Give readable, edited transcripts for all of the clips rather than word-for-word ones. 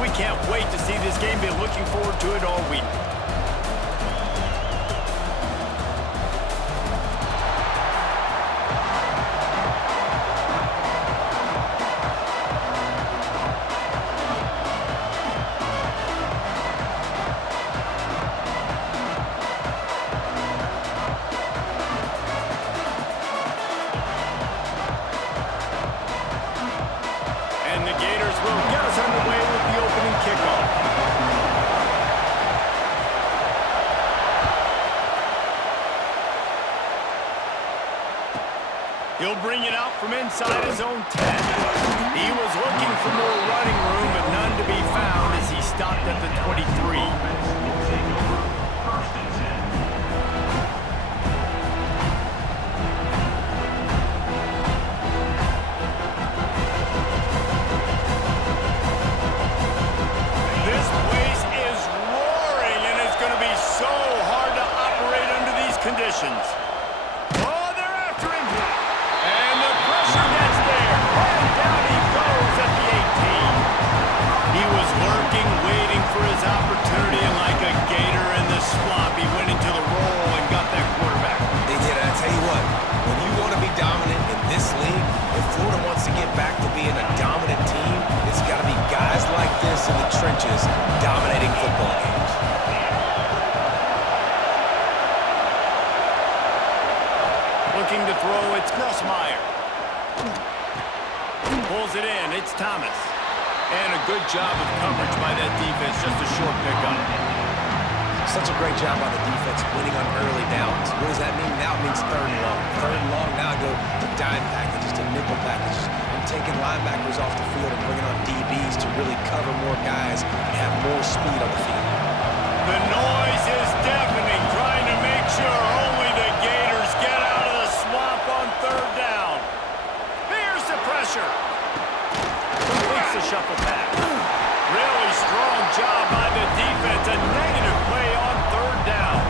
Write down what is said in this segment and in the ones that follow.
We can't wait to see this game. Been looking forward to it all week. And the Gators will get us underway with the opening kickoff. He'll bring it out from inside his own 10. He was looking for more running room, but none to be found as he stopped at the 23. Conditions. Oh, they're after him. And the pressure gets there. And down he goes at the 18. He was lurking, waiting for his opportunity, and like a gator in the swamp, he went into the roll and got that quarterback. They did. I tell you what, when you want to be dominant in this league, if Florida wants to get back to being a dominant team, it's got to be guys like this in the trenches dominating football games. Looking to throw, it's Grossmeyer. Pulls it in, it's Thomas. And a good job of coverage by that defense, just a short pickup. Such a great job by the defense winning on early downs. What does that mean? Now it means third and long. Third and long, now I go to dime packages, to nickel packages. I'm taking linebackers off the field and bringing on DBs to really cover more guys and have more speed on the field. The noise is deafening, trying to make sure only the Gators get out of the swamp on third down. Here's the pressure. Completes the shuffle pass. Really strong job by the defense. A negative play on third down.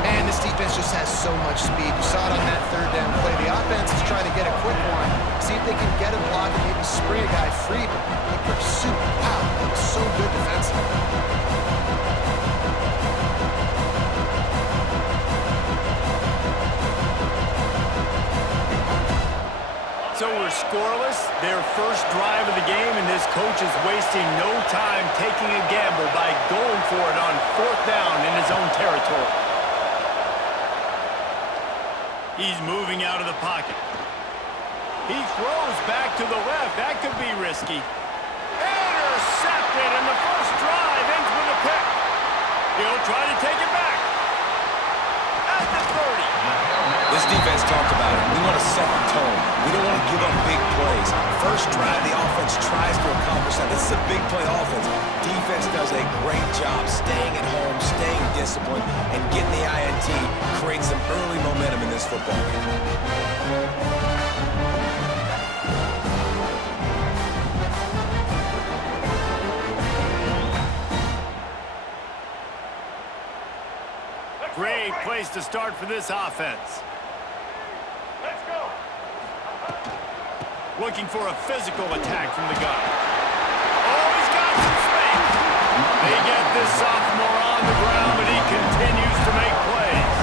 Man, this defense just has so much speed. You saw it on that third down play. The offense is trying to get a quick one, see if they can get a block and maybe spray a guy free, but the pursuit, wow, that was so good defensively. So we're scoreless, their first drive of the game, and this coach is wasting no time taking a gamble by going for it on fourth down in his own territory. He's moving out of the pocket. He throws back to the left. That could be risky. Intercepted, and the first drive ends with a pick. He'll try to take it back. At the 30. This defense talked about it. We want to set the tone. We don't want to give up big plays. First drive, the offense tries to accomplish that. This is a big play offense. Defense does a great job staying at home, staying disciplined, and getting the INT, create some early momentum in this football game. Great place to start for this offense. Let's go. Looking for a physical attack from the gun. Oh, he's got some space. They get this sophomore on the ground, but he continues to make plays.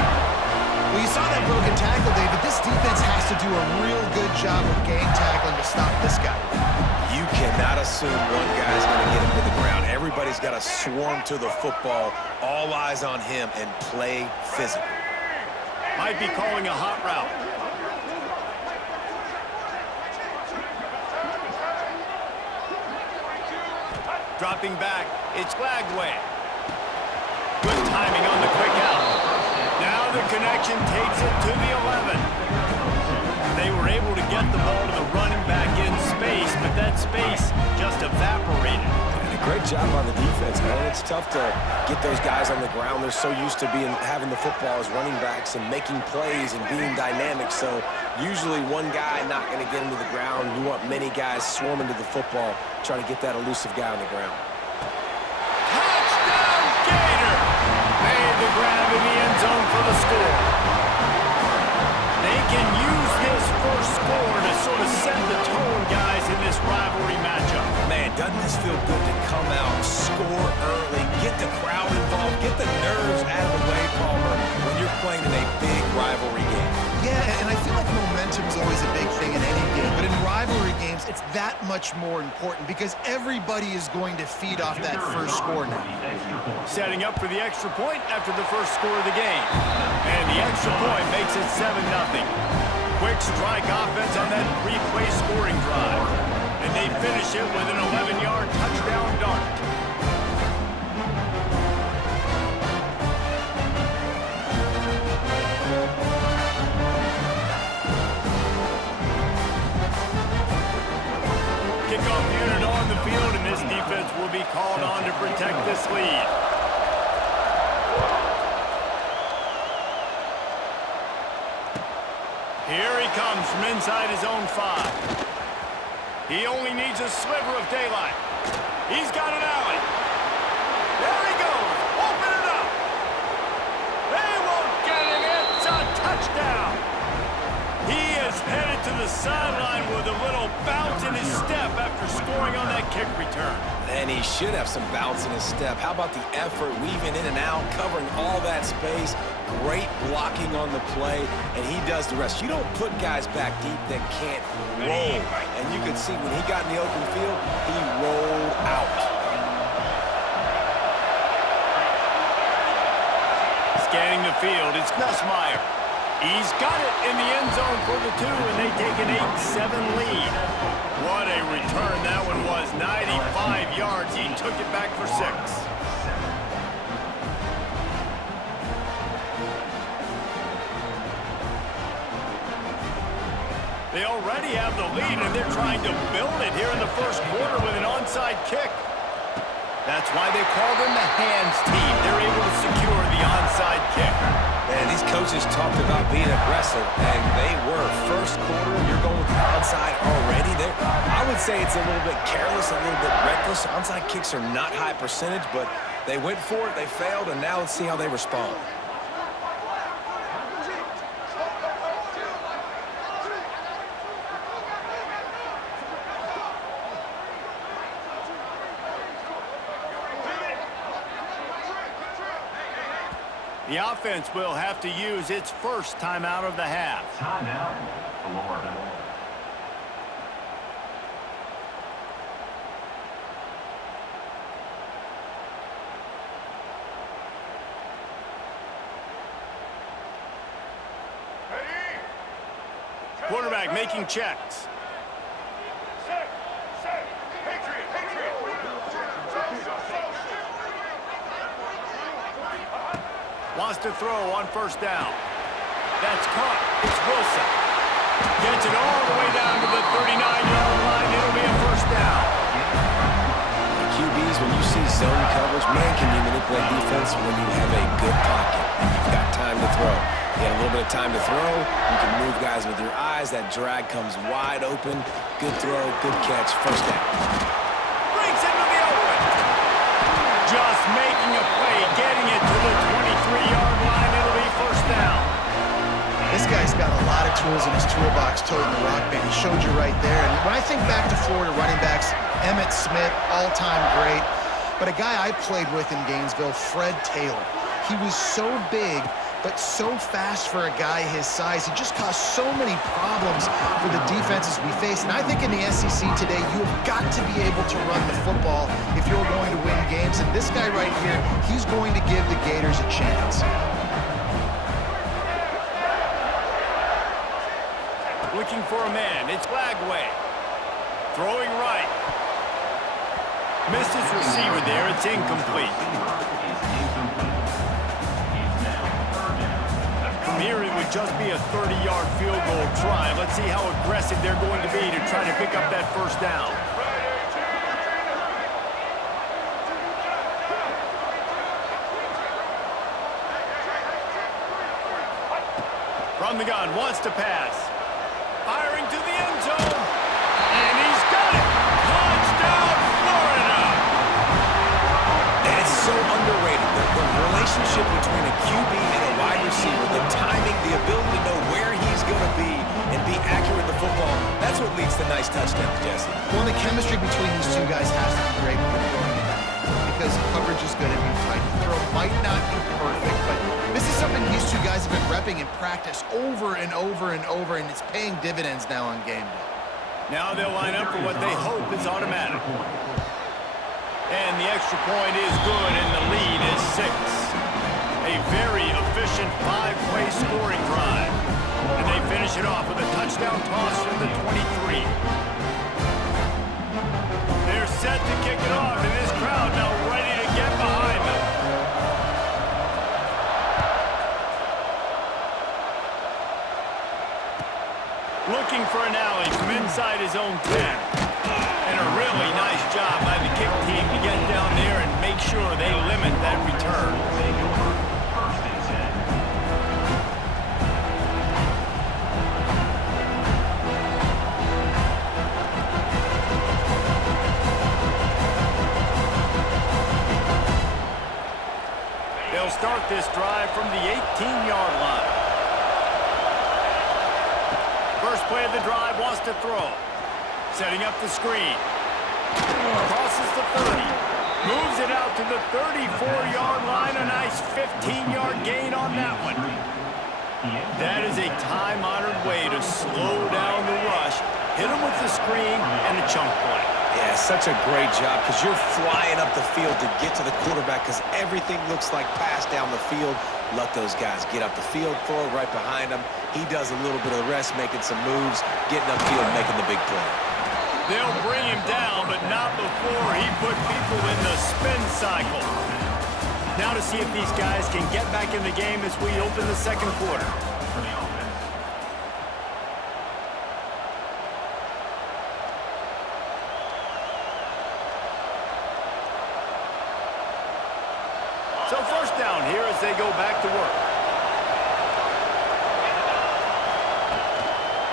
Well, you saw that broken tackle, David. This defense has to do a real good job of gang tackling to stop this guy. You cannot assume one guy's going to get him to the ground. Everybody's got to swarm to the football, all eyes on him, and play physical. Might be calling a hot route. Dropping back, it's Lagway. Good timing on the quick out. Now the connection takes it to the 11. They were able to get the ball to the running back in space, but that space just evaporated. And a great job on the defense, man. It's tough to get those guys on the ground. They're so used to having the football as running backs and making plays and being dynamic. So usually one guy not going to get him to the ground. You want many guys swarming to the football, trying to get that elusive guy on the ground. Touchdown, Gator! Made the grab in the end zone for the score. They can use this first score to sort of set the tone, guys, in this rivalry matchup. man, doesn't this feel good to come out, score early, get the crowd involved, get the nerves out of the way, Palmer, when you're playing in a big rivalry game? Yeah, and I feel like momentum is always a big thing in any game, but in rivalry games, it's that much more important because everybody is going to feed off that first score now. Setting up for the extra point after the first score of the game. And the extra point makes it 7-0. Quick strike offense on that three-play scoring drive. And they finish it with an 11-yard touchdown dart. Kickoff unit on the field, and this defense will be called on to protect this lead. Here he comes from inside his own 5. He only needs a sliver of daylight. He's got an alley. There he goes. Open it up. They won't get him. It's a touchdown. He is headed to the sideline with a little bounce in his step after scoring on that kick return. And he should have some bounce in his step. How about the effort, weaving in and out, covering all that space, great blocking on the play, and he does the rest. You don't put guys back deep that can't roll. And you can see when he got in the open field, he rolled out. Scanning the field, it's Nussmeier. He's got it in the end zone for the 2, and they take an 8-7 lead. What a return that one was. 95 yards. He took it back for 6. They already have the lead, and they're trying to build it here in the first quarter with an onside kick. That's why they call them the hands team. They're able to secure the onside kick. Man, these coaches talked about being aggressive, and they were. First quarter, you're going with the onside already. I would say it's a little bit careless, a little bit reckless. Onside kicks are not high percentage, but they went for it, they failed, and now let's see how they respond. The offense will have to use its first timeout of the half. Timeout, Florida. Quarterback making checks. Wants to throw on first down. That's caught. It's Wilson. Gets it all the way down to the 39-yard line. It'll be a first down. The QBs, when you see zone coverage, man, can you manipulate defense when you have a good pocket and you've got time to throw. You got a little bit of time to throw. You can move guys with your eyes. That drag comes wide open. Good throw, good catch, first down. Brings into the open. Just making a play, getting it to the 23-yard line. It'll be first down. This guy's got a lot of tools in his toolbox toting the rock band. He showed you right there. And when I think back to Florida running backs, Emmitt Smith, all-time great. But a guy I played with in Gainesville, Fred Taylor. He was so big, but so fast for a guy his size. He just caused so many problems for the defenses we face. And I think in the SEC today, you have got to be able to run the football if you're going to win games. And this guy right here, he's going to give the Gators a chance. Looking for a man. It's Lagway. Throwing right. Missed his receiver there. It's incomplete. From here, it would just be a 30-yard field goal try. Let's see how aggressive they're going to be to try to pick up that first down. From the gun, wants to pass. Firing to the end zone. And he's got it. Touchdown, Florida. And it's so underrated. The relationship between a QB and a wide receiver, the timing, the ability to know where he's going to be and be accurate with the football. That's what leads to nice touchdowns, Jesse. Well, the chemistry between these two guys has to be great when you're throwing it back, because coverage is going to be tight. The throw might not be perfect, but this is something these two guys have been repping in practice over and over and over, and it's paying dividends now on game day. Now they'll line up for what they hope is automatic. And the extra point is good, and the lead is 6. A very efficient 5-play scoring drive. And they finish it off with a touchdown toss from the 23. They're set to kick it off, and this crowd now ready to get behind them. Looking for an alley from inside his own 10. And a really nice job by the kick team to get down there and make sure they limit that return. They'll start this drive from the 18-yard line. First play of the drive, wants to throw. Setting up the screen. Crosses the 30. Moves it out to the 34-yard line. A nice 15-yard gain on that one. That is a time-honored way to slow down the rush. Hit him with the screen and a chunk play. Yeah, such a great job, because you're flying up the field to get to the quarterback, because everything looks like pass down the field. Let those guys get up the field, throw it right behind him. He does a little bit of the rest, making some moves, getting upfield, making the big play. They'll bring him down, but not before he put people in the spin cycle. Now to see if these guys can get back in the game as we open the second quarter. So first down here as they go back to work.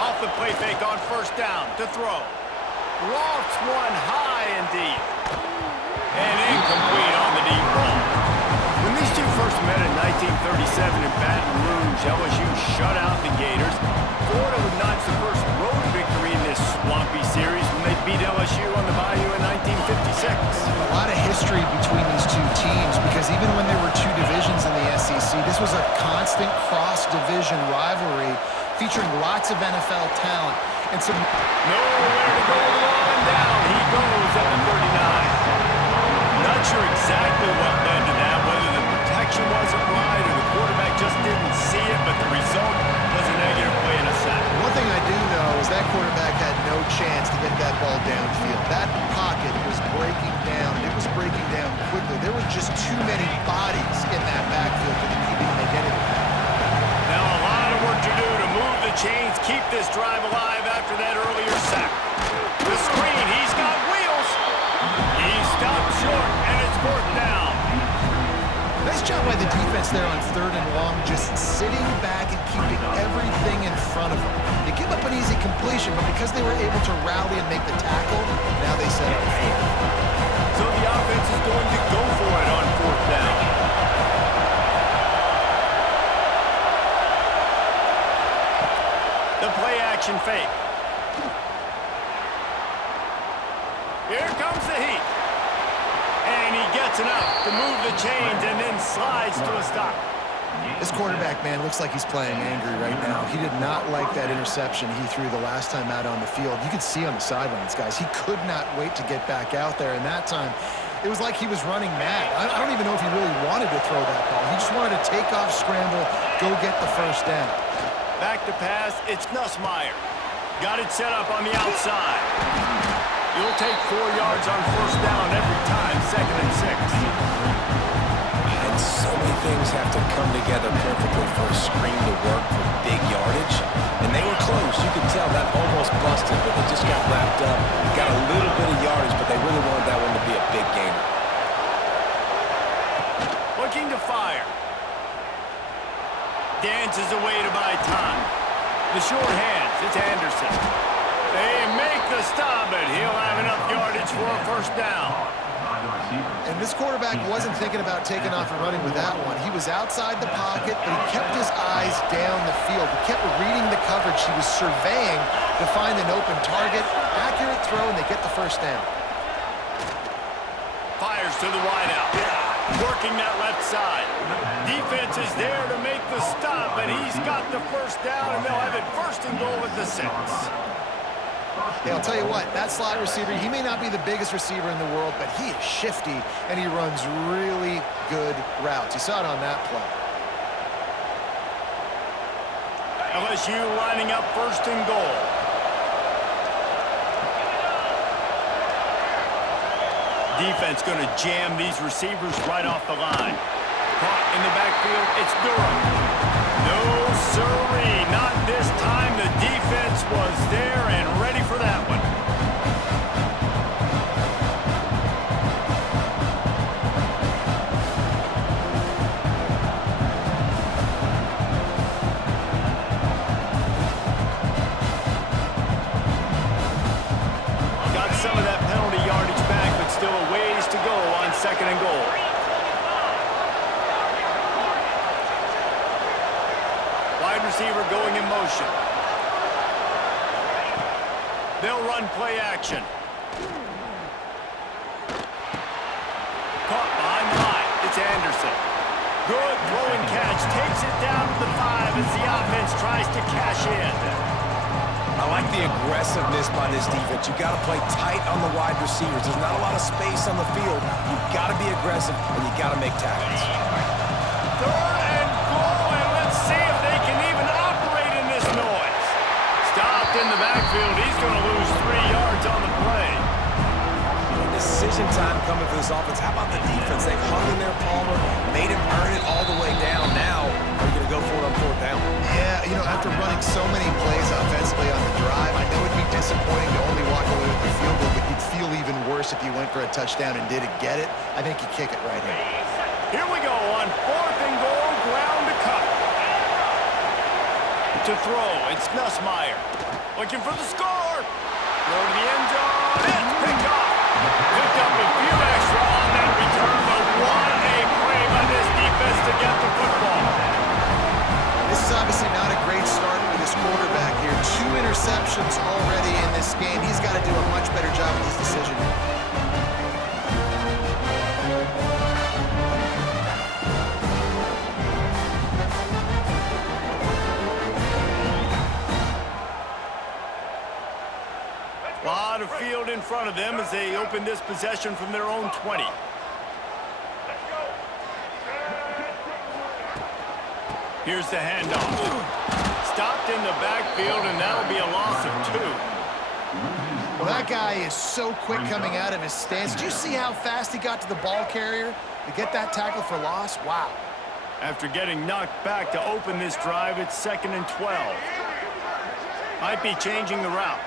Off the play fake on first down to throw. Lofts one high and deep. And incomplete on the deep ball. When these two first met in 1937 in Baton Rouge, LSU shut out the Gators. Florida would notch the first road victory in this swampy series when they beat LSU on the Bayou in 1956. A lot of history between these two teams, because even when there were two divisions in the SEC, this was a constant cross-division rivalry featuring lots of NFL talent and some... Nowhere to go with the line down. He goes at the 39. Not sure exactly what led to that, whether the protection wasn't right or the quarterback just didn't see it, but the result was a negative play and a sack. One thing I do know is that quarterback had no chance to get that ball downfield. That pocket was breaking down. It was breaking down quickly. There were just too many bodies in that backfield for the QB to make anything happen. Now a lot of work to do to move the chains, keep this drive alive after that earlier sack. The screen, he's got wheels. He stopped short, and it's fourth down. Nice job by the defense there on third and long, just sitting back and keeping everything in front of them. They give up an easy completion, but because they were able to rally and make the tackle, now they set up fourth. So the offense is going to go for it on fourth down. The play action fake. Here comes the heat. And he gets enough to move the chains and then slides to a stop. This quarterback, man, looks like he's playing angry right now. He did not like that interception he threw the last time out on the field. You could see on the sidelines, guys. He could not wait to get back out there, and that time it was like he was running mad. I don't even know if he really wanted to throw that ball. He just wanted to take off, scramble, go get the first down. Back to pass, it's Nussmeier. Got it set up on the outside. You'll take 4 yards on first down every time, 2nd and 6. And so many things have to come together perfectly for a screen to work for big yardage. And they were close. You could tell that almost busted, but they just got wrapped up. Got a little bit of yardage, but they really wanted that one to be a big gainer. Looking to fire. Dances away to buy time. The short hands, it's Anderson. They make the stop, but he'll have enough yardage for a first down. And this quarterback wasn't thinking about taking off and running with that one. He was was outside the pocket, but he kept his eyes down the field. He kept reading the coverage. He was surveying to find an open target. Accurate throw, and they get the first down. Fires to the wideout. Working that left side. Defense is there to make the stop, and he's got the first down, and they'll have it first and goal at the 6. Yeah, I'll tell you what, that slot receiver, he may not be the biggest receiver in the world, but he is shifty, and he runs really good routes. You saw it on that play. LSU lining up first and goal. Defense going to jam these receivers right off the line. Caught in the backfield, it's Durham. No, sirree, not this time. The defense was there and ready for that one. Got some of that penalty yardage back, but still a ways to go on second and goal. Wide receiver going in motion. They'll run play action. Caught behind the line. It's Anderson. Good throw and catch. Takes it down to the 5 as the offense tries to cash in. I like the aggressiveness by this defense. You got to play tight on the wide receivers. There's not a lot of space on the field. You've got to be aggressive, and you got to make tackles. Third and goal, and let's see if they can even operate in this noise. Stopped in the backfield. He's going to lose 3 yards on the play. Decision time coming for this offense. How about the defense? They've hung in their Palmer, made him earn it all the way down. Now, are you going to go for it on 4th down? Yeah, you know, after running so many plays offensively on the drive, I know it'd be disappointing to only walk away with the field goal, but you'd feel even worse if you went for a touchdown and didn't get it. I think you kick it right here. Here we go on 4th and goal, ground to cover. To throw, it's Nussmeier. Looking for the score. Throw to the end zone. It's picked off. Picked up a few extra on that return, but what a play by this defense to get the football. This is obviously not a great start for this quarterback here. 2 interceptions already in this game. He's got to do a much better job with his decision. A lot of field in front of them as they open this possession from their own 20. Here's the handoff. Stopped in the backfield, and that'll be a loss of 2. Well, that guy is so quick coming out of his stance. Did you see how fast he got to the ball carrier to get that tackle for loss? Wow. After getting knocked back to open this drive, it's 2nd and 12. Might be changing the route.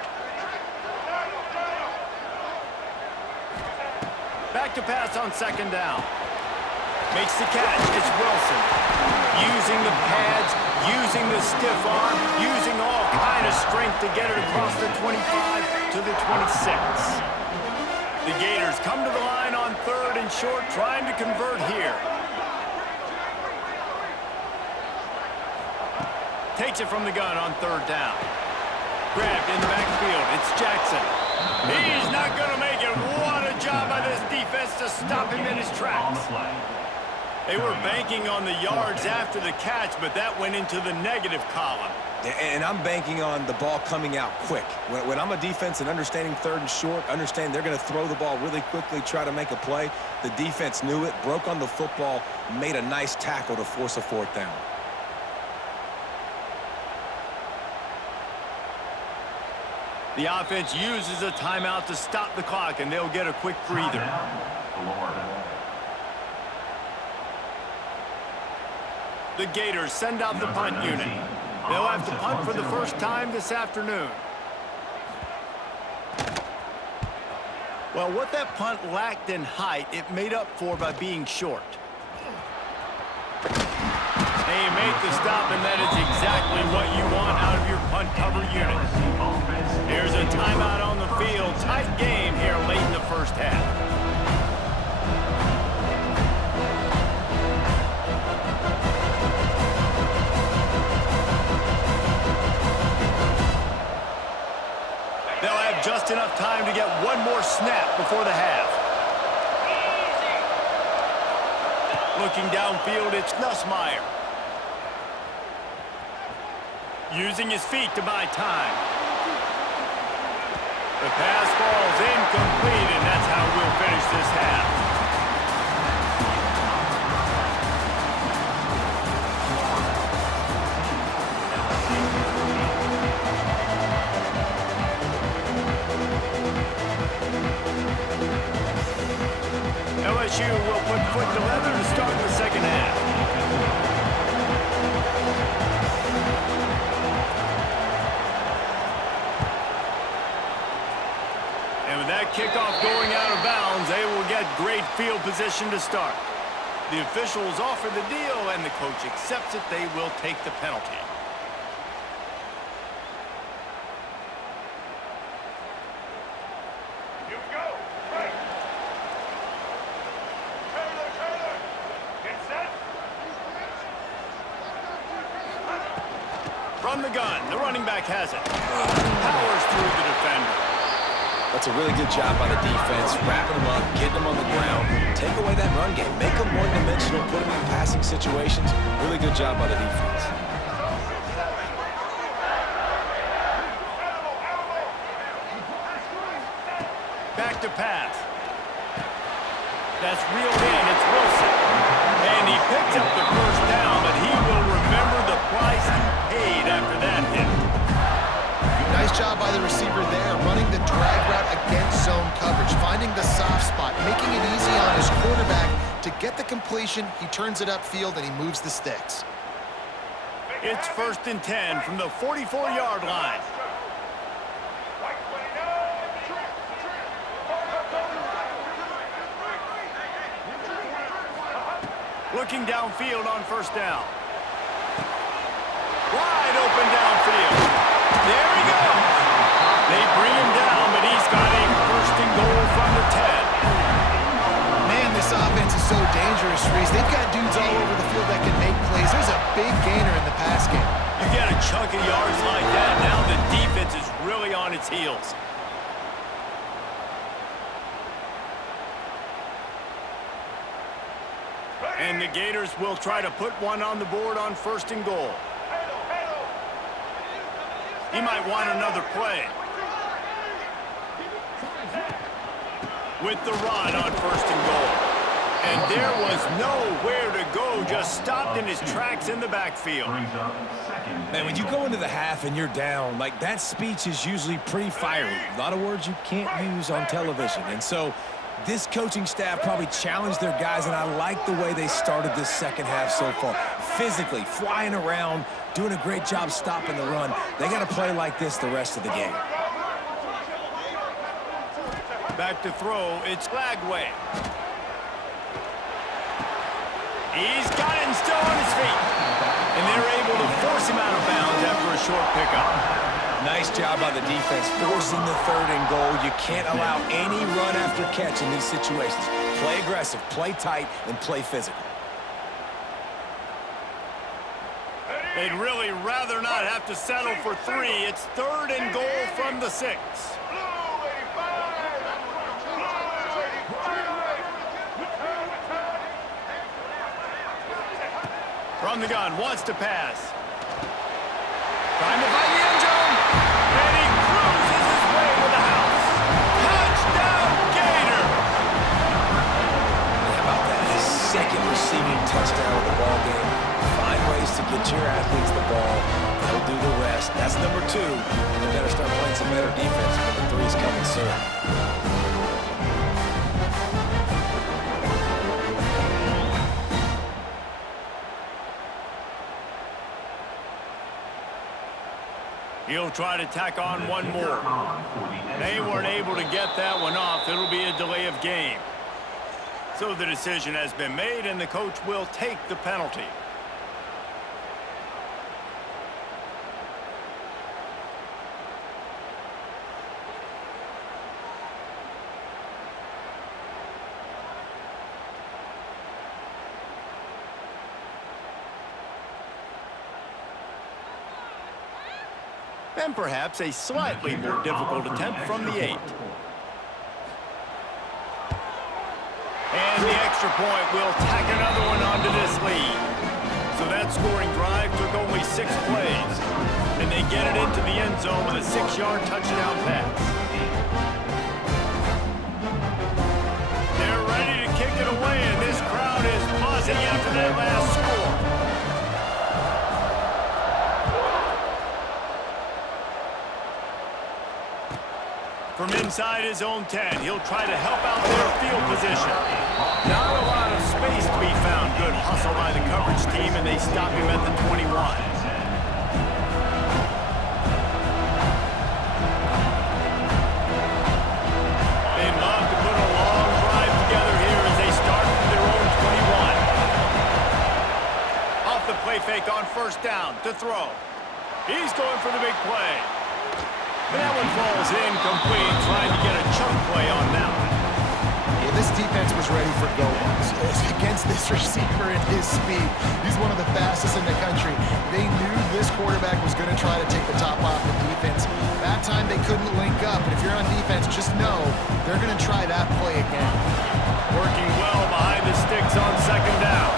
Back to pass on 2nd down. Makes the catch. It's Wilson. Using the pads, using the stiff arm, using all kind of strength to get it across the 25 to the 26. The Gators come to the line on 3rd and short, trying to convert here. Takes it from the gun on 3rd down. Grabbed in the backfield. It's Jackson. He's not going to make it. What a job by this defense to stop him in his tracks. They were banking on the yards after the catch, but that went into the negative column. And I'm banking on the ball coming out quick. When I'm a defense and understanding 3rd and short, understand they're going to throw the ball really quickly, try to make a play. The defense knew it, broke on the football, made a nice tackle to force a 4th down. The offense uses a timeout to stop the clock, and they'll get a quick breather. Florida. The Gators send out the punt unit. They'll have to punt for the first time this afternoon. Well, what that punt lacked in height, it made up for by being short. They make the stop, and that is exactly what you want out of your punt cover unit. Here's a timeout on the field. Tight game here late in the first half. just enough time to get one more snap before the half. Looking downfield, it's Nussmeier. Using his feet to buy time. The pass falls incomplete, and that's how we'll finish this half. LSU will put foot to leather to start the second half. And with that kickoff going out of bounds, they will get great field position to start. The officials offer the deal, and the coach accepts it. They will take the penalty. Here we go. Right. Taylor. Get set. From the gun, the running back has it. Powers through the defender. That's a really good job by the defense, wrapping them up, getting them on the ground. Take away that run game. Make them one-dimensional, put them in passing situations. Really good job by the defense. Back to pass. That's reeled in. It's Wilson. And he picked up the first down, but he will remember the price he paid after that hit. Nice job by the receiver there, running the drag route against zone coverage, finding the soft spot, making it easy on his quarterback to get the completion. He turns it upfield, and he moves the sticks. It's 1st and 10 from the 44-yard line. Looking downfield on first down. Wide open downfield. There he goes. They bring him down, but he's got a 1st and goal from the 10. Man, this offense is so dangerous, Reese. They've got dudes all over the field that can make plays. There's a big gainer in the pass game. You get a chunk of yards like that, now the defense is really on its heels. And the Gators will try to put one on the board on 1st and goal. He might want another play. With the run on 1st and goal. And there was nowhere to go, just stopped in his tracks in the backfield. Man, when you go into the half and you're down, like, that speech is usually pretty fiery. A lot of words you can't use on television. And so this coaching staff probably challenged their guys, and I like the way they started this second half so far. Physically, flying around, doing a great job stopping the run. They got to play like this the rest of the game. Back to throw, it's Lagway. He's got it and still on his feet. And they're able to force him out of bounds after a short pickup. Nice job by the defense, forcing the 3rd and goal. You can't allow any run after catch in these situations. Play aggressive, play tight, and play physical. They'd really rather not have to settle for 3. It's 3rd and goal from the 6. From the gun, wants to pass. Trying to find the end zone. And he cruises his way to the house. Touchdown, Gators! How about that? His 2nd receiving touchdown of the ball game. Find ways to get your athletes the ball. They'll do the rest. That's number 2. They got to start playing some better defense when the 3's coming soon. He'll try to tack on one more. They weren't able to get that one off. It'll be a delay of game. So the decision has been made, and the coach will take the penalty. And perhaps a slightly more difficult attempt from the 8. And the extra point will tack another one onto this lead. So that scoring drive took only 6 plays. And they get it into the end zone with a 6-yard touchdown pass. They're ready to kick it away, and this crowd is buzzing after that last score. From inside his own 10, he'll try to help out their field position. Not a lot of space to be found. Good hustle by the coverage team, and they stop him at the 21. They'd love to put a long drive together here as they start from their own 21. Off the play fake on first down to throw. He's going for the big play. That one falls incomplete, trying to get a chunk play on that one. Well, this defense was ready for go-ones against this receiver and his speed. He's one of the fastest in the country. They knew this quarterback was going to try to take the top off the defense. That time they couldn't link up, and if you're on defense, just know they're going to try that play again. Working well behind the sticks on second down.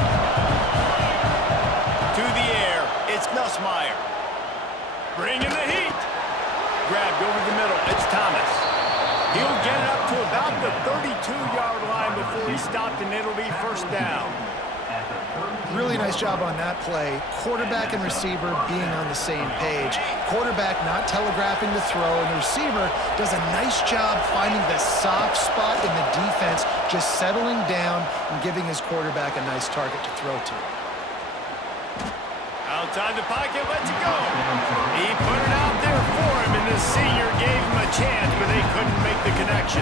To the air, it's Nussmeier. Bringing the heat. Grabbed over the middle. It's Thomas. He'll get it up to about the 32-yard line before he stopped, and it'll be first down. Really nice job on that play. Quarterback and receiver being on the same page. Quarterback not telegraphing the throw, and the receiver does a nice job finding the soft spot in the defense, just settling down and giving his quarterback a nice target to throw to. Outside the pocket, lets it go. He put it out there for him, and the senior gave him a chance, but they couldn't make the connection.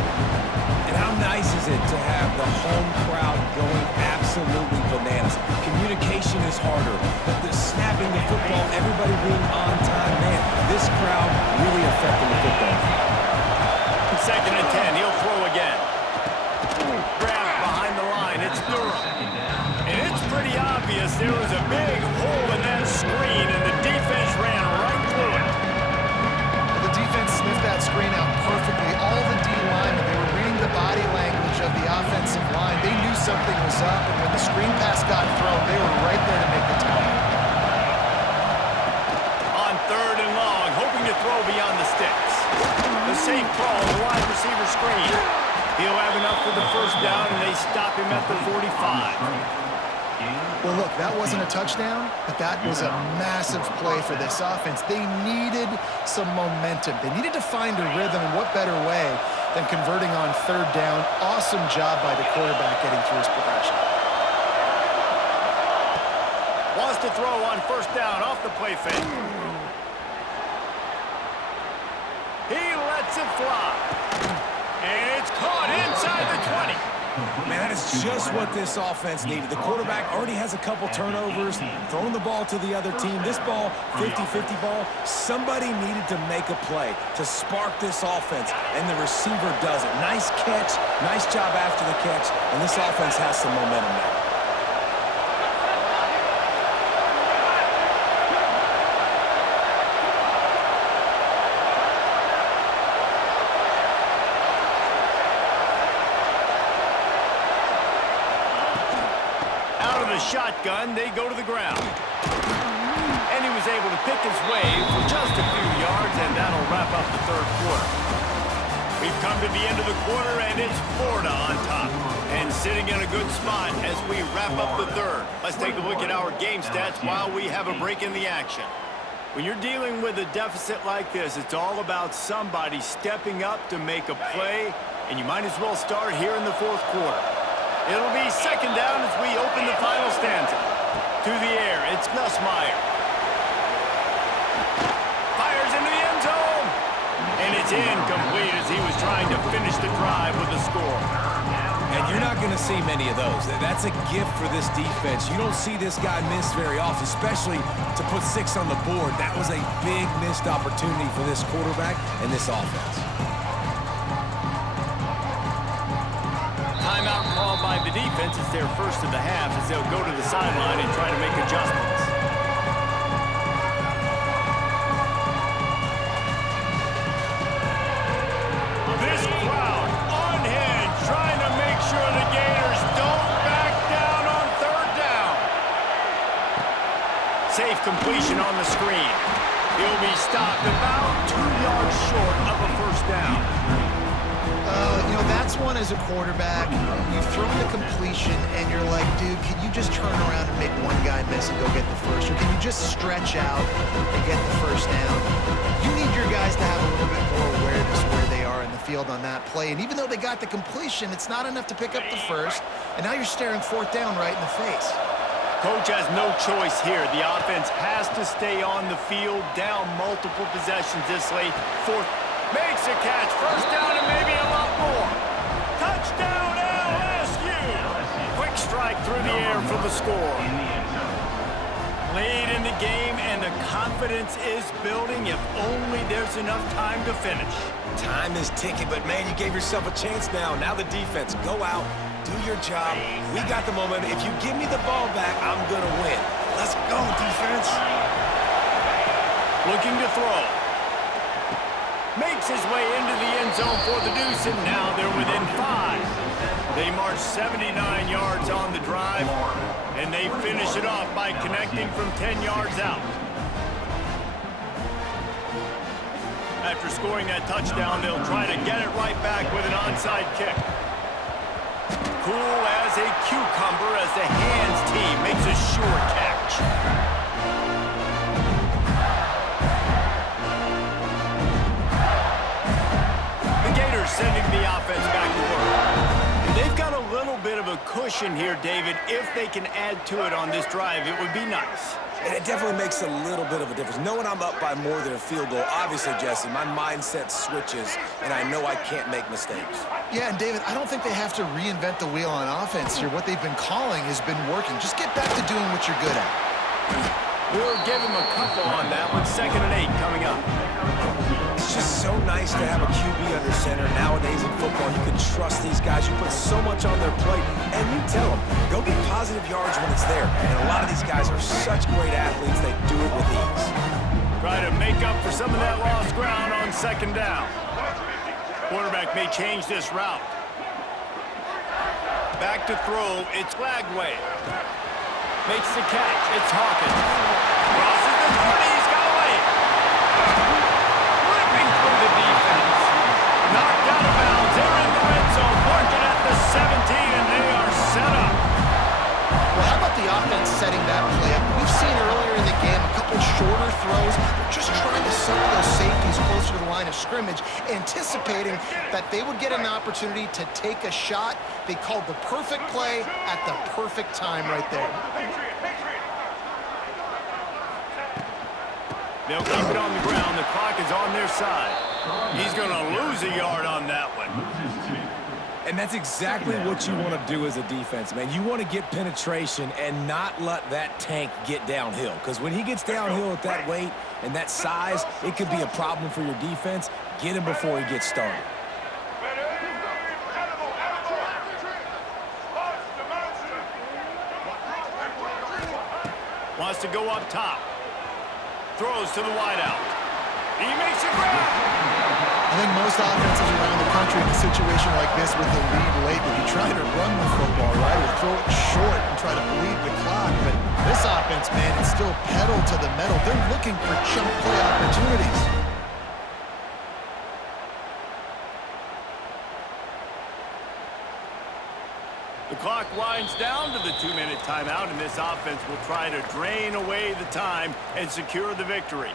And how nice is it to have the home crowd going absolutely bananas? Communication is harder, but the snapping the football, everybody being on time, man, this crowd really affecting the football game. Second and 10, he'll throw again. Grabbed behind the line, it's Durham. And it's pretty obvious there was a big hole in that screen, and the defense ran right through it. The defense sniffed that screen out perfectly. All the D-linemen, they were reading the body language of the offensive line. They knew something was up, and when the screen pass got thrown, they were right there to make the tackle. On third and long, hoping to throw beyond the sticks. The safe call, the wide receiver screen. He'll have enough for the first down, and they stop him at the 45. Well, look, that wasn't a touchdown, but that was a massive play for this offense. They needed some momentum. They needed to find a rhythm, and what better way than converting on third down. Awesome job by the quarterback getting through his progression. Wants to throw on first down off the play fake. He lets it fly. And it's caught inside the 20. Man, that is just what this offense needed. The quarterback already has a couple turnovers, throwing the ball to the other team. This ball, 50-50 ball, somebody needed to make a play to spark this offense, and the receiver does it. Nice catch, nice job after the catch, and this offense has some momentum now. Shotgun, they go to the ground. And he was able to pick his way for just a few yards, and that'll wrap up the third quarter. We've come to the end of the quarter, and it's Florida on top. And sitting in a good spot as we wrap up the third. Let's take a look at our game stats while we have a break in the action. When you're dealing with a deficit like this, it's all about somebody stepping up to make a play, and you might as well start here in the fourth quarter. It'll be second down as we open the final stanza. To the air, it's Nussmeier. Fires into the end zone. And it's incomplete as he was trying to finish the drive with a score. And you're not going to see many of those. That's a gift for this defense. You don't see this guy miss very often, especially to put 6 on the board. That was a big missed opportunity for this quarterback and this offense. Timeout called by the defense. It's their first of the half as they'll go to the sideline and try to make adjustments. Safe completion on the screen. He'll be stopped about 2 yards short of a first down. That's one as a quarterback. You throw in the completion, and you're like, dude, can you just turn around and make one guy miss and go get the first? Or can you just stretch out and get the first down? You need your guys to have a little bit more awareness where they are in the field on that play. And even though they got the completion, it's not enough to pick up the first. And now you're staring fourth down right in the face. Coach has no choice here. The offense has to stay on the field, down multiple possessions this late. Fourth, makes a catch. First down and maybe a lot more. Touchdown, LSU! Quick strike through the air for the score. Lead in the game, and the confidence is building if only there's enough time to finish. Time is ticking, but man, you gave yourself a chance now. Now the defense, go out, do your job. We got the momentum. If you give me the ball back, I'm going to win. Let's go, defense. Looking to throw. Makes his way into the end zone for the deuce, and now they're within 5. They march 79 yards on the drive, and they finish it off by connecting from 10 yards out. After scoring that touchdown, they'll try to get it right back with an onside kick. Cool as a cucumber as the hands team makes a sure catch. Sending the offense back to work. And they've got a little bit of a cushion here, David. If they can add to it on this drive, it would be nice. And it definitely makes a little bit of a difference. Knowing I'm up by more than a field goal, obviously, Jesse, my mindset switches, and I know I can't make mistakes. Yeah, and David, I don't think they have to reinvent the wheel on offense here. What they've been calling has been working. Just get back to doing what you're good at. We'll give him a couple on that one. 2nd and 8 coming up. It's just so nice to have a QB under center. Nowadays in football, you can trust these guys. You put so much on their plate, and you tell them, go get positive yards when it's there. And a lot of these guys are such great athletes, they do it with ease. Try to make up for some of that lost ground on 2nd down. Quarterback may change this route. Back to throw, it's Lagway. Makes the catch, it's Hawkins. Crosses the 30, he's got away. Ripping through the defense. Knocked out of bounds, they're in the red zone, working at the 17, and they are set up. Well, how about the offense setting that play up? We've seen earlier in the game a couple shorter throws. They're just trying to suck those safeties closer to the line of scrimmage, anticipating that they would get an opportunity to take a shot. They called the perfect play at the perfect time right there. They'll keep it on the ground. The clock is on their side. He's going to lose a yard on that one. And that's exactly what you want to do as a defense, man. You want to get penetration and not let that tank get downhill. Because when he gets downhill at that weight and that size, it could be a problem for your defense. Get him before he gets started. Wants to go up top. Throws to the wideout. He makes a grab. I think most offenses around the country in a situation like this with the lead late would be trying to run the football, right? Or throw it short and try to bleed the clock. But this offense, man, is still pedal to the metal. They're looking for chunk play opportunities. The clock winds down to the 2-minute timeout, and this offense will try to drain away the time and secure the victory.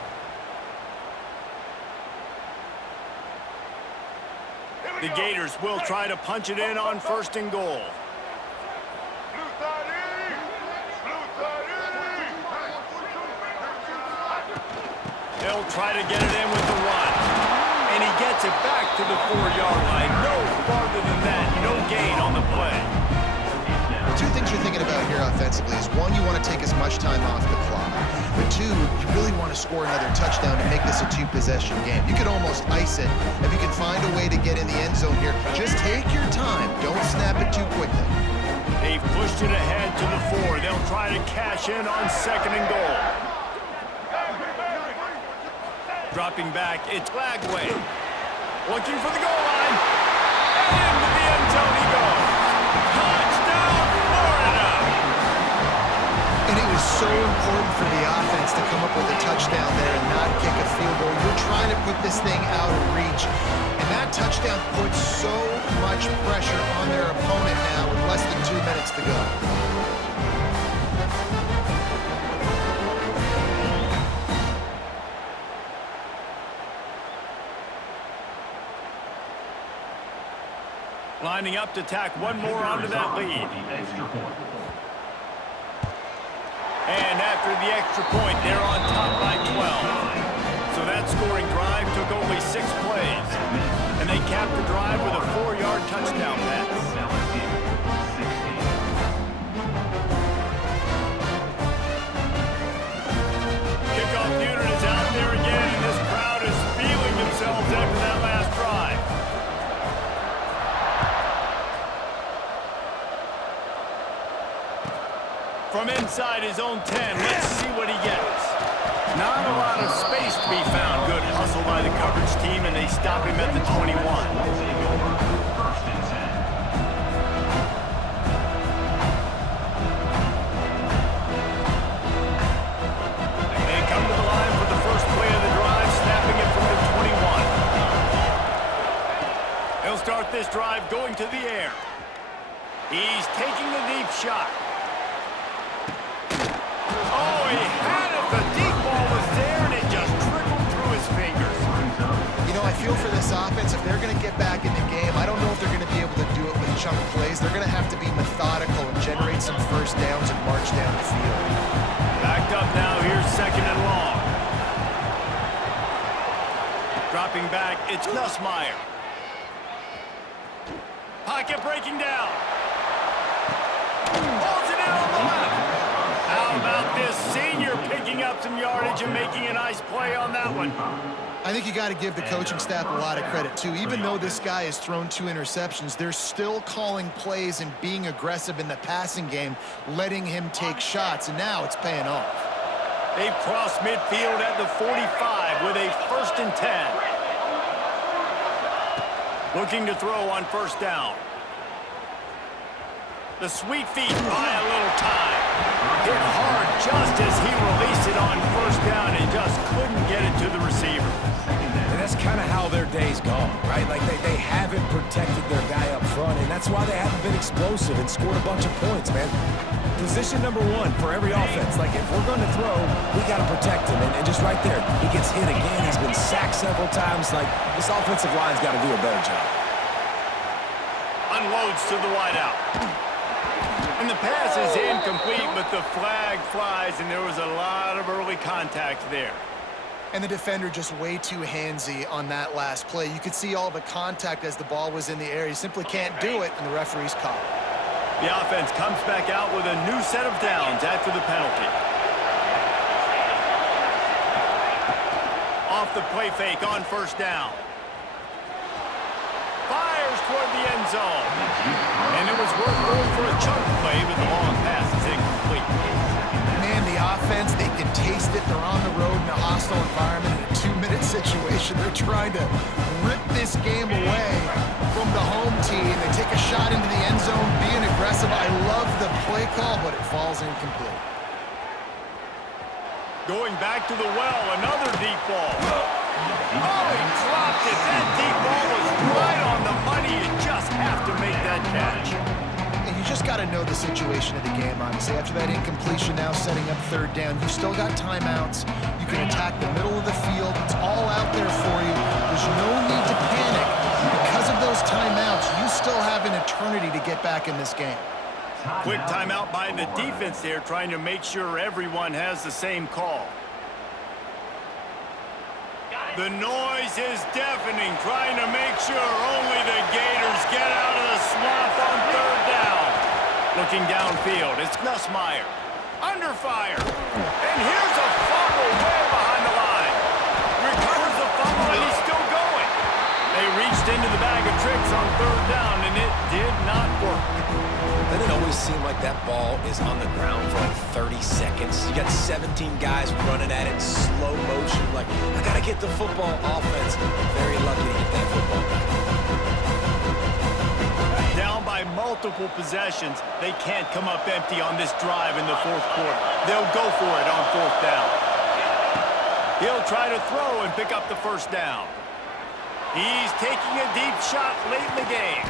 The Gators will try to punch it in on 1st and goal. They'll try to get it in with the run. And he gets it back to the 4-yard line. No farther than that. No gain on the play. Two things you're thinking about here offensively is, one, you want to take as much time off the clock. But two, you really want to score another touchdown to make this a 2-possession game. You could almost ice it if you can find a way to get in the end zone here. Just take your time. Don't snap it too quickly. They've pushed it ahead to the 4. They'll try to cash in on 2nd and goal. Dropping back, it's Lagway. Looking for the goal line. And into the end zone he goes. Touchdown, Florida! And it was so important for the offense to come up with a touchdown there and not kick a field goal. You're trying to put this thing out of reach. And that touchdown puts so much pressure on their opponent now with less than 2 minutes to go. Lining up to tack one more onto that lead. And after the extra point, they're on top by 12. So that scoring drive took only 6 plays. And they capped the drive with a 4-yard touchdown pass. Kickoff unit is out there again, and this crowd is feeling themselves after that last drive. From inside his own 10, let's see what he gets. Not a lot of space to be found. Good hustle by the coverage team, and they stop him at the 21. They come to the line for the first play of the drive, snapping it from the 21. He'll start this drive going to the air. He's taking the deep shot. Oh, he had it. The deep ball was there, and it just trickled through his fingers. You know, I feel for this offense, if they're going to get back in the game, I don't know if they're going to be able to do it with chunk plays. They're going to have to be methodical and generate some first downs and march down the field. Backed up now. Here's second and long. Dropping back, it's Nussmeier. Pocket breaking down. Holds it in on the left. How about this senior picking up some yardage and making a nice play on that one? I think you got to give the coaching staff a lot of credit, too. Even though this guy has thrown 2 interceptions, they're still calling plays and being aggressive in the passing game, letting him take shots, and now it's paying off. They've crossed midfield at the 45 with a 1st and 10. Looking to throw on first down. The sweet feet buy a little time. Hit hard just as he released it on first down and just couldn't get it to the receiver. And that's kind of how their day's gone, right? Like they haven't protected their guy up front, and that's why they haven't been explosive and scored a bunch of points, man. Position number 1 for every offense. Like, if we're going to throw, we got to protect him. And just right there, he gets hit again. He's been sacked several times. Like, this offensive line's got to do a better job. Unloads to the wideout. And the pass is incomplete, but the flag flies, and there was a lot of early contact there. And the defender just way too handsy on that last play. You could see all the contact as the ball was in the air. He simply can't do it, and the referee's called. The offense comes back out with a new set of downs after the penalty. Off the play fake on first down. Fires toward the end zone. And it was worth going for a chunk play, but the long pass is incomplete. Man, the offense, they can taste it. They're on the road in a hostile environment in a 2-minute situation. They're trying to rip this game away from the home team. They take a shot into the end zone, being aggressive. I love the play call, but it falls incomplete. Going back to the well, another deep ball. Oh, he dropped it. That deep ball was right on the money. You just have to make that catch. And you just got to know the situation of the game, obviously. After that incompletion, now setting up third down, you still got timeouts. You can attack the middle of the field. It's all out there for you. There's no need to panic. Because of those timeouts, you still have an eternity to get back in this game. Quick timeout by the defense there, trying to make sure everyone has the same call. The noise is deafening, trying to make sure only the Gators get out of the swamp on third down. Looking downfield, it's Nussmeier. Under fire. And here's a fumble way behind the line. Recovers the fumble, and he's still going. They reached into the bag of tricks on third down, and it did not work. Doesn't it always seem like that ball is on the ground for like 30 seconds? You got 17 guys running at it, slow motion. Like, I got to get the football offense. Very lucky to get that football back. Down by by multiple possessions. They can't come up empty on this drive in the fourth quarter. They'll go for it on fourth down. He'll try to throw and pick up the first down. He's taking a deep shot late in the game.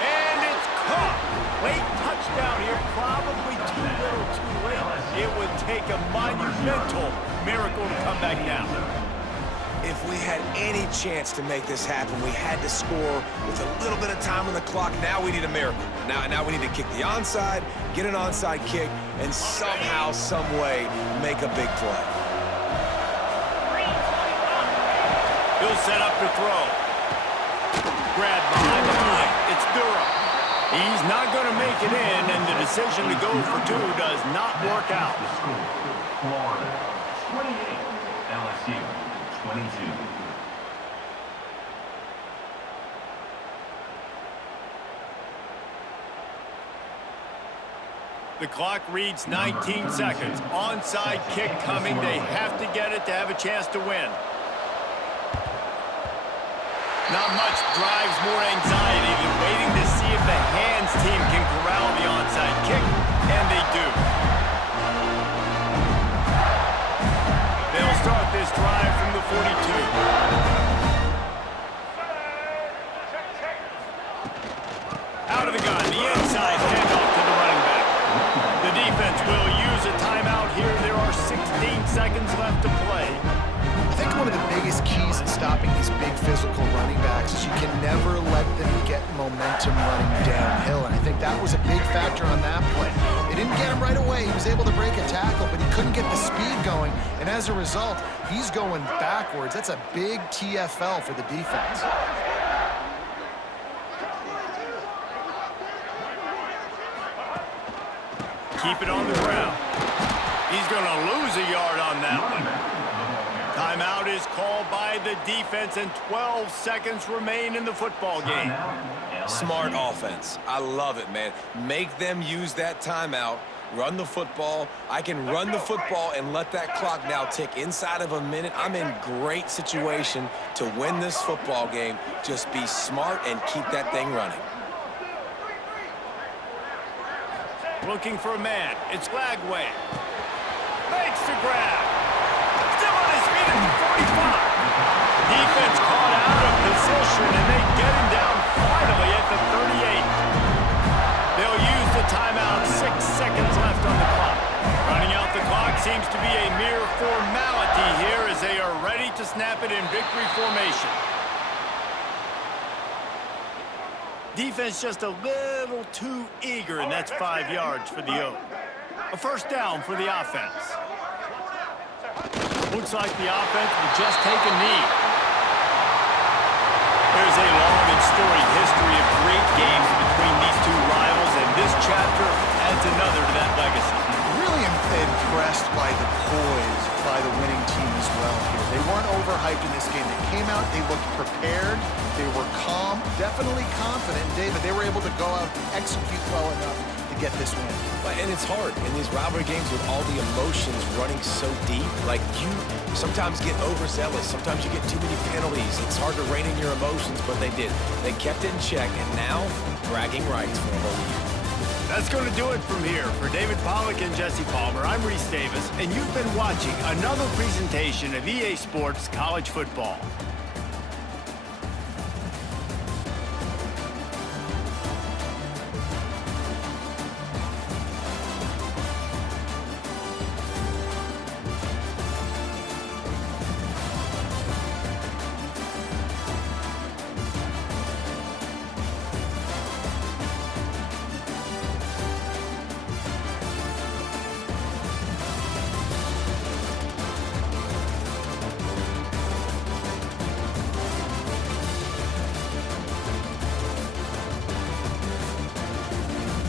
And it's caught. Late touchdown here, probably too little too late. It would take a monumental miracle to come back down. If we had any chance to make this happen, we had to score with a little bit of time on the clock. Now we need a miracle. Now we need to kick the onside, get an onside kick, and somehow, some way, make a big play. He'll set up to throw. Grab behind the line. It's Durham. He's not going to make it in, and the decision to go for two does not work out. Florida 28, LSU 22. The clock reads 19 seconds. Onside kick coming. They have to get it to have a chance to win. Not much drives more anxiety than waiting to see if the hands team can corral the onside kick, and they do. They'll start this drive from the 42. Out of the gun, the inside handoff to the running back. The defense will use a timeout here. There are 16 seconds left to play. I think one of the biggest keys in stopping these big physical running backs is you can never let them get momentum running downhill, and I think that was a big factor on that play. They didn't get him right away. He was able to break a tackle, but he couldn't get the speed going, and as a result, he's going backwards. That's a big TFL for the defense. Keep it on the ground. He's going to lose a yard on that one. Timeout is called by the defense, and 12 seconds remain in the football game. Smart offense. I love it, man. Make them use that timeout, run the football. I can run the football and let that clock now tick inside of a minute. I'm in great situation to win this football game. Just be smart and keep that thing running. Looking for a man. It's Lagway. Makes the grab. Still on his feet at the 45. Defense caught out of position, and they get him down finally at the 38. They'll use the timeout. 6 seconds left on the clock. Running out the clock seems to be a mere formality here as they are ready to snap it in victory formation. Defense just a little too eager, and that's 5 yards for the O. A first down for the offense. Looks like the offense will just take a knee. There's a long and storied history of great games between these two rivals, and this chapter adds another to that legacy. Really impressed by the poise by the winning team as well here. They weren't overhyped in this game. They came out, they looked prepared, they were calm, definitely confident. David, they were able to go out and execute well enough to get this win. And it's hard in these rivalry games with all the emotions running so deep. Like, you sometimes get overzealous. Sometimes you get too many penalties. It's hard to rein in your emotions, but they did. They kept it in check, and now bragging rights for the whole year. That's going to do it from here. For David Pollack and Jesse Palmer, I'm Reese Davis, and you've been watching another presentation of EA Sports College Football.